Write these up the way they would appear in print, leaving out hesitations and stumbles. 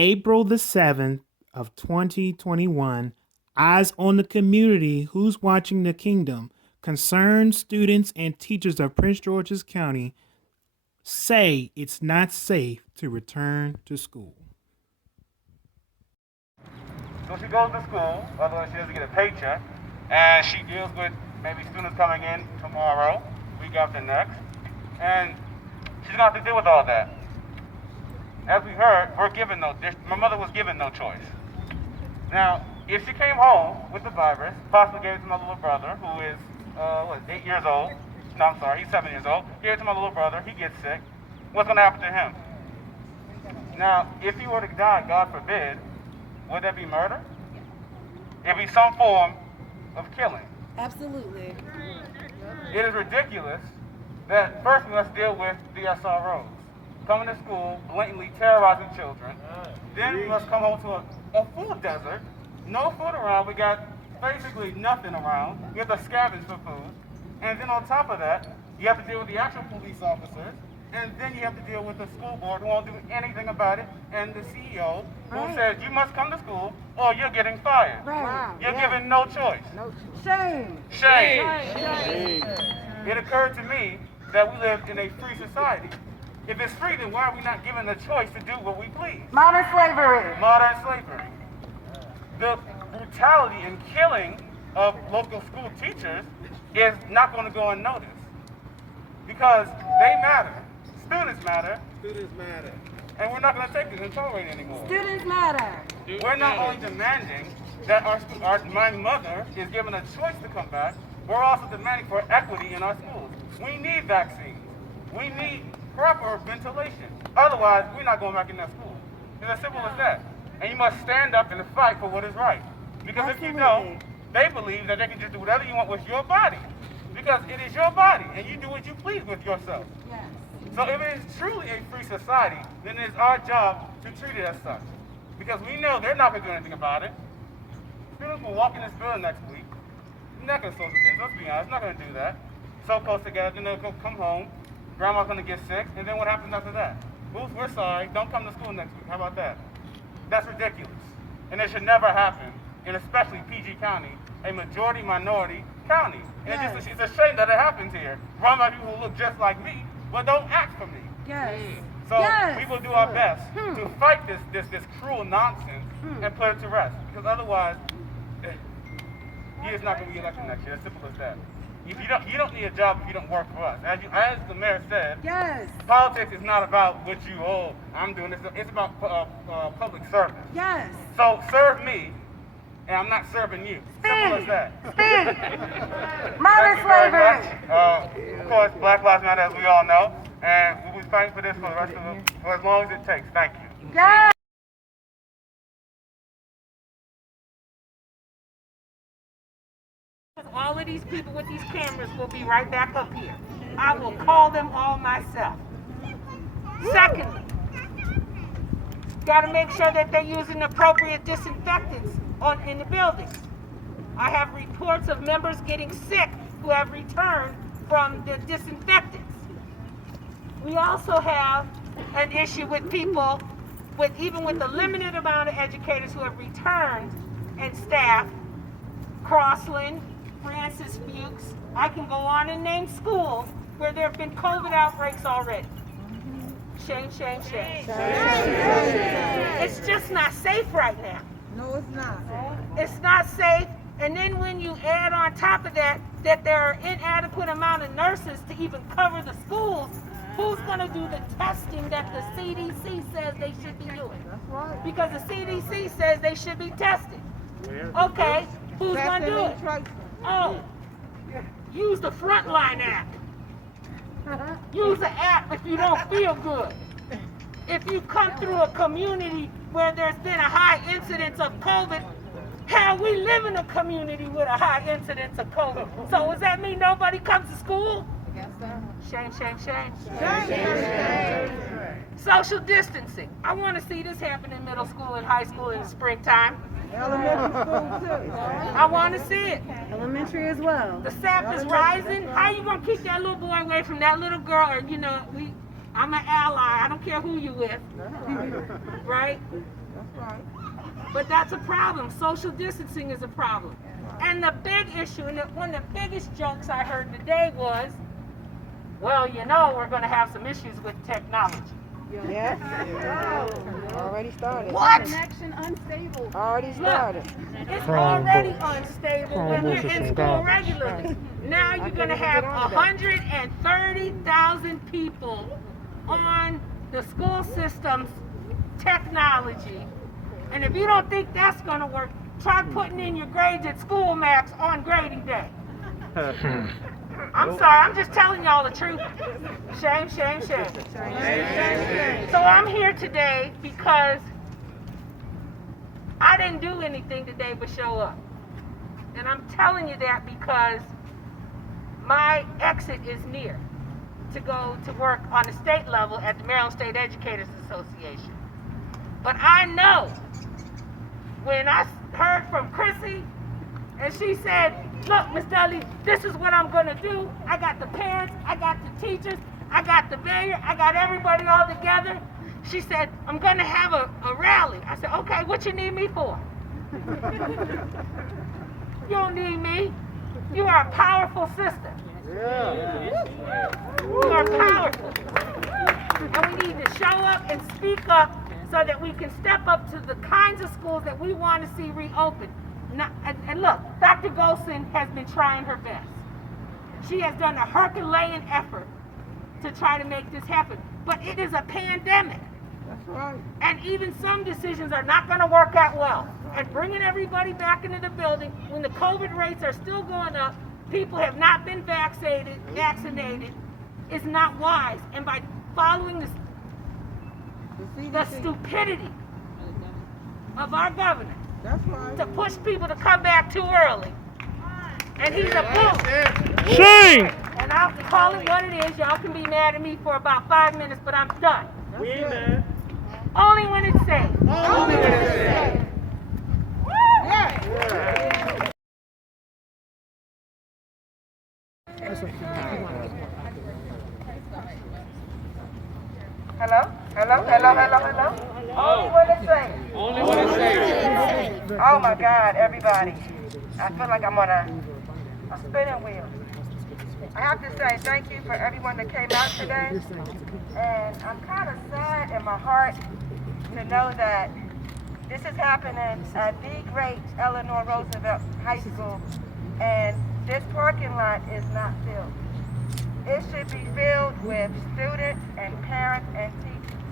April the 7th of 2021, Eyes on the Community, Who's Watching the Kingdom, concerned students and teachers of Prince George's County say it's not safe to return to school. So she goes to school, otherwise she doesn't get a paycheck, and she deals with maybe students coming in tomorrow, week after next, and she's gonna have to deal with all that. As we heard, my mother was given no choice. Now, if she came home with the virus, possibly gave it to my little brother, who is, 8 years old. No, I'm sorry, he's 7 years old. Gave it to my little brother, he gets sick. What's gonna happen to him? Now, if he were to die, God forbid, would that be murder? It'd be some form of killing. Absolutely. It is ridiculous that first we must deal with the SROs. Coming to school, blatantly terrorizing children. Then we must come home to a food desert. No food around. We got basically nothing around. We have to scavenge for food. And then on top of that, you have to deal with the actual police officers. And then you have to deal with the school board who won't do anything about it. And the CEO who says you must come to school or you're getting fired. Right. You're given no choice. Shame. Shame. It occurred to me that we live in a free society. If it's free, then why are we not given the choice to do what we please? Modern slavery. Modern slavery. The brutality and killing of local school teachers is not going to go unnoticed because they matter. Students matter. Students matter. And we're not going to take this and tolerate it anymore. Students matter. We're not only demanding that my mother is given a choice to come back, we're also demanding for equity in our schools. We need vaccines. We need proper ventilation. Otherwise, we're not going back in that school. It's as simple as that. And you must stand up and fight for what is right. Because if you don't, they believe that they can just do whatever you want with your body. Because it is your body, and you do what you please with yourself. Yes. So if it is truly a free society, then it is our job to treat it as such. Because we know they're not going to do anything about it. Students will walk in this building next week. They're not going to social distance, let's be honest, not going to do that. So close together, then they'll come home. Grandma's going to get sick, and then what happens after that? Oops, we're sorry, don't come to school next week. How about that? That's ridiculous. And it should never happen, and especially PG County, a majority-minority county. And Yes. it's a shame that it happens here, run by people who look just like me, but don't act for me. Yes. So Yes. we will do our best to fight this cruel nonsense and put it to rest. Because otherwise, he is not going to be elected next year. As simple as that. If you don't need a job if you don't work for us. As the mayor said, Yes. politics is not about what I'm doing this. It's about public service. Yes. So serve me, and I'm not serving you. Simple as that. Modern Thank you very slavery. much. Of course, Black Lives Matter, as we all know, and we'll be fighting for this for the rest of for as long as it takes. Thank you. Yes. All of these people with these cameras will be right back up here. I will call them all myself. Secondly, got to make sure that they're using appropriate disinfectants in the buildings. I have reports of members getting sick who have returned from the disinfectants. We also have an issue with people even with the limited amount of educators who have returned and staff. Crossland, Francis Fuchs, I can go on and name schools where there have been COVID outbreaks already. Shame, shame, shame. It's just not safe right now. No, it's not. It's not safe. And then when you add on top of that there are inadequate amount of nurses to even cover the schools, who's going to do the testing that the CDC says they should be doing? Because the CDC says they should be tested. Okay, who's going to do it? Oh, use the Frontline app. Use the app if you don't feel good. If you come through a community where there's been a high incidence of COVID, hell, we live in a community with a high incidence of COVID. So does that mean nobody comes to school? Shame, shame, shame. Social distancing. I want to see this happen in middle school and high school in the springtime. Elementary school too. I want to see it. Elementary as well. The sap is rising. How you gonna keep that little boy away from that little girl? Or I'm an ally. I don't care who you with, right? right. But that's a problem. Social distancing is a problem. And the big issue, and one of the biggest jokes I heard today was, well, you know, we're going to have some issues with technology. Yes. Already started. What? Connection unstable. Already started. It's already unstable when we're in school regularly. Now you're going to have 130,000 people on the school system's technology. And if you don't think that's going to work, try putting in your grades at school max on grading day. I'm sorry, I'm just telling y'all the truth. Shame, shame, shame. So I'm here today because I didn't do anything today but show up. And I'm telling you that because my exit is near to go to work on the state level at the Maryland State Educators Association. But I know when I heard from Chrissy and she said, look, Miss Dudley, this is what I'm going to do. I got the parents, I got the teachers, I got the mayor, I got everybody all together. She said, I'm going to have a rally. I said, okay, what you need me for? You don't need me. You are a powerful sister. You are powerful. And we need to show up and speak up so that we can step up to the kinds of schools that we want to see reopened. And look, Dr. Golson has been trying her best. She has done a Herculean effort to try to make this happen. But it is a pandemic. That's right. And even some decisions are not going to work out well. And bringing everybody back into the building when the COVID rates are still going up, people have not been vaccinated, is not wise. And by following the stupidity of our governor, That's right. to push people to come back too early. And he's a fool. Shame! And I'll call it what it is. Y'all can be mad at me for about 5 minutes, but I'm done. We ain't mad. Only when it's safe. Only when it's safe. Hello? Hello? Hello? Hello? Hello? Only when it's safe. Only when it's safe. Oh my God, everybody. I feel like I'm on a spinning wheel. I have to say thank you for everyone that came out today. And I'm kind of sad in my heart to know that this is happening at the great Eleanor Roosevelt High School, and this parking lot is not filled. It should be filled with students and parents and teachers.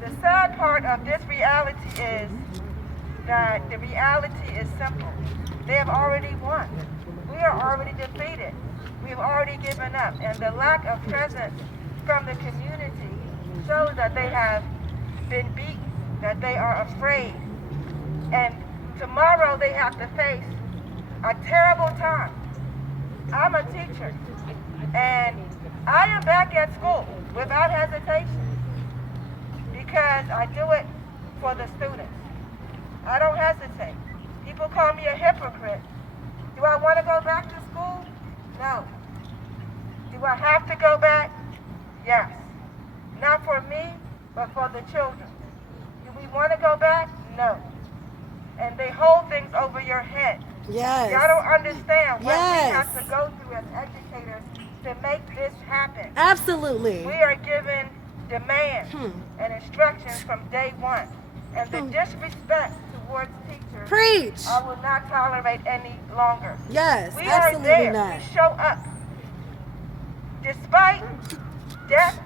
The sad part of this reality is that the reality is simple. They have already won. We are already defeated. We've already given up. And the lack of presence from the community shows that they have been beaten, that they are afraid. And tomorrow they have to face a terrible time. I'm a teacher, and I am back at school without hesitation because I do it for the students. I don't hesitate. People call me a hypocrite. Do I want to go back to school? No. Do I have to go back? Yes. Not for me, but for the children. Do we want to go back? No. And they hold things over your head. Yes. Y'all don't understand what we Yes. have to go through as educators to make this happen. Absolutely. We are given demands and instructions from day one. And the disrespect towards teachers, Preach. I will not tolerate any longer. Yes, We absolutely are there. not. We show up. Despite death,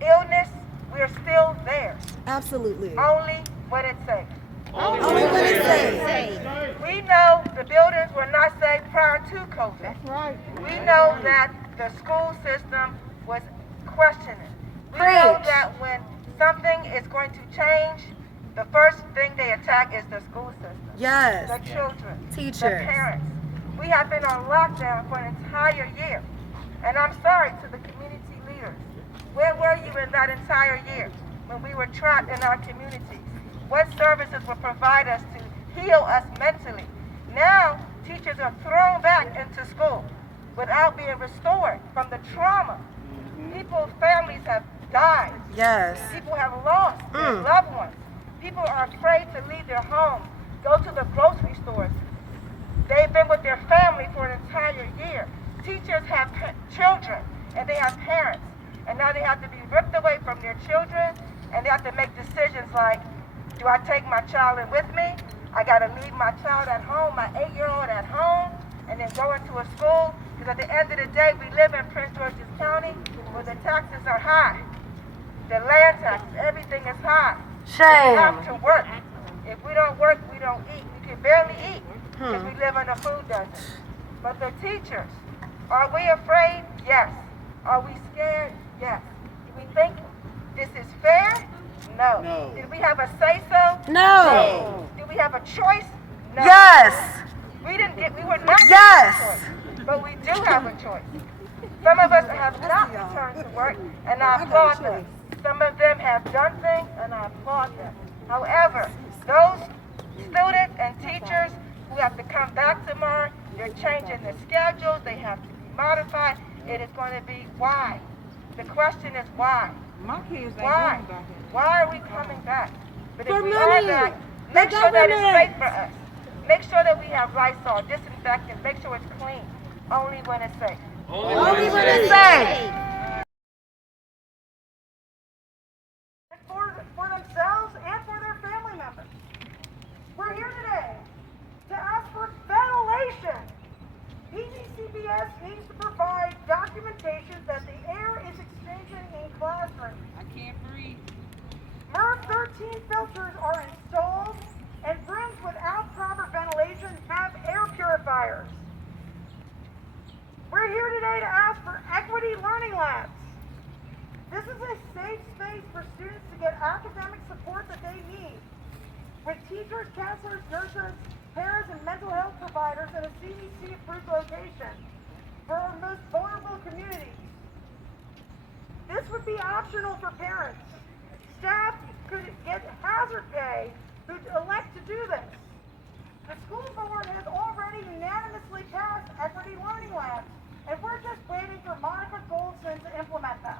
illness, we're still there. Absolutely. Only when it's safe. Only when it's safe. We know the buildings were not safe prior to COVID. That's right. We know that the school system was questioning. We know Preach. that when something is going to change, the first thing they attack is the school system. Yes. The children, Teachers. the parents. We have been on lockdown for an entire year. And I'm sorry to the community leaders. Where were you in that entire year when we were trapped in our communities? What services were provided us to heal us mentally? Now, teachers are thrown back into school without being restored from the trauma. People's families have died. Yes. People have lost their loved ones. People are afraid to leave their homes, go to the grocery stores. They've been with their family for an entire year. Teachers have children and they have parents, and now they have to be ripped away from their children, and they have to make decisions like, do I take my child in with me? I gotta leave my child at home, my 8-year-old at home, and then go into a school, because at the end of the day, we live in Prince George's County where the taxes are high. The land taxes, everything is high. Shame. We have to work. If we don't work, we don't eat. We can barely eat because we live in a food desert. But the teachers, are we afraid? Yes. Are we scared? Yes. Do we think this is fair? No. Did we have a say-so? No. Did we have a choice? No. Yes. We were not given Yes. a choice, but we do have a choice. Some of us have not returned to work, and I applaud them. Some of them have done things, and I applaud them. However, those students and teachers who have to come back tomorrow, they're changing the schedules, they have to be modified. It is going to be why. The question is why. My kids ain't Why? going back. Why are we coming back? But if For we are money. back, The make sure that it's government. safe for us. Make sure that we have Lysol, disinfectant, make sure it's clean. Only when it's safe. Only when it's safe. For themselves and for their family members. We're here today to ask for ventilation. PGCBS needs to provide documentation that the air is exchanging in classrooms. I can't breathe. MERV 13 filters are installed, and rooms without proper ventilation have air purifiers. We're here today to ask for equity learning labs. This is a safe space for students to get academic support that they need, with teachers, counselors, nurses, parents, and mental health providers in a CDC-approved location for our most vulnerable communities. This would be optional for parents. Staff could get hazard pay who elect to do this. The school board has already unanimously passed equity learning labs, and we're just waiting for Monica Goldson to implement them.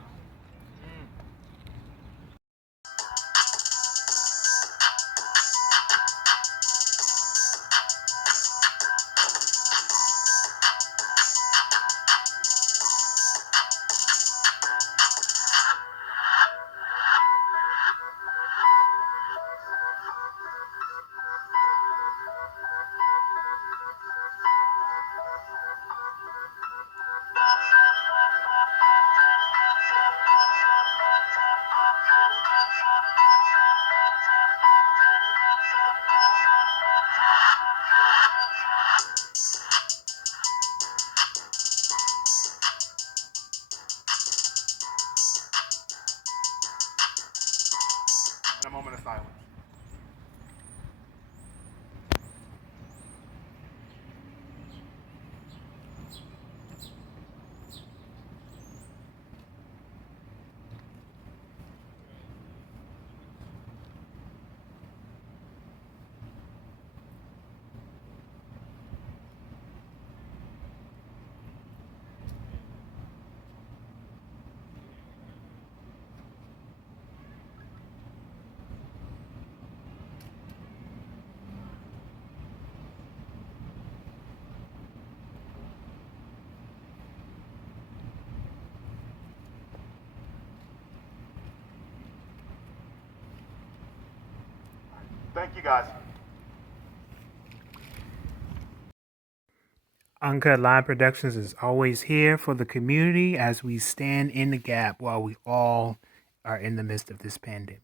In a moment of silence. Thank you, guys. Uncut Live Productions is always here for the community as we stand in the gap while we all are in the midst of this pandemic.